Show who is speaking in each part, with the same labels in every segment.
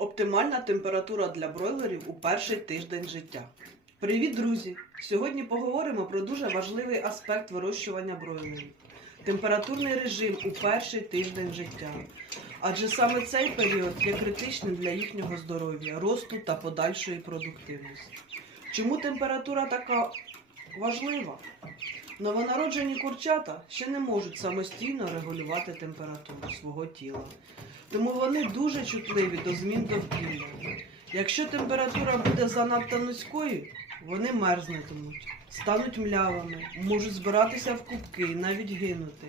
Speaker 1: Оптимальна температура для бройлерів у перший тиждень життя. Привіт, друзі! Сьогодні поговоримо про дуже важливий аспект вирощування бройлерів температурний режим у перший тиждень життя. Адже саме цей період є критичним для їхнього здоров'я, росту та подальшої продуктивності. Чому температура така важлива? Новонароджені курчата ще не можуть самостійно регулювати температуру свого тіла. Тому вони дуже чутливі до змін довкілля. Якщо температура буде занадто низькою, вони мерзнетимуть, стануть млявими, можуть збиратися в кубки і навіть гинути.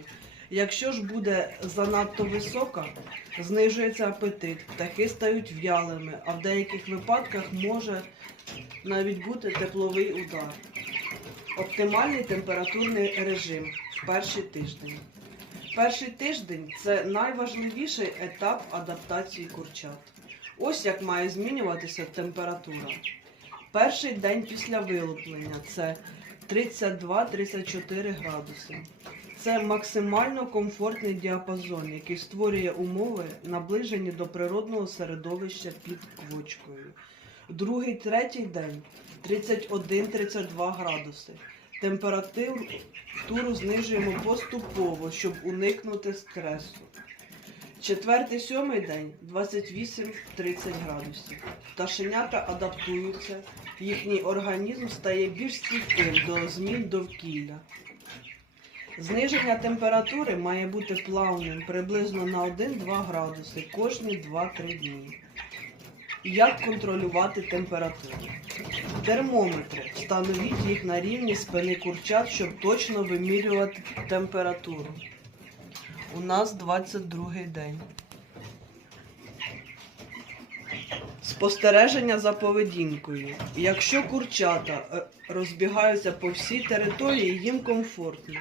Speaker 1: Якщо ж буде занадто висока, знижується апетит, птахи стають в'ялими, а в деяких випадках може навіть бути тепловий удар. Оптимальний температурний режим в перший тиждень. Перший тиждень це найважливіший етап адаптації курчат. Ось як має змінюватися температура. Перший день після вилуплення це 32-34 градуси. Це максимально комфортний діапазон, який створює умови, наближені до природного середовища під квочкою. Другий, третій день 31-32 градуси. Температуру знижуємо поступово, щоб уникнути стресу. Четвертий, сьомий день 28-30 градусів. Пташенята адаптуються, їхній організм стає більш стійким до змін довкілля. Зниження температури має бути плавним приблизно на 1-2 градуси кожні 2-3 дні. Як контролювати температуру? Термометри. Встановіть їх на рівні спини курчат, щоб точно вимірювати температуру. У нас 22 день. Спостереження за поведінкою. Якщо курчата е, розбігаються по всій території, їм комфортно.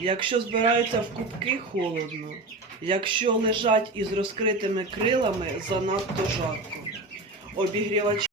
Speaker 1: Якщо збираються в кубки, холодно. Якщо лежать із розкритими крилами, занадто жарко. Обігрівачі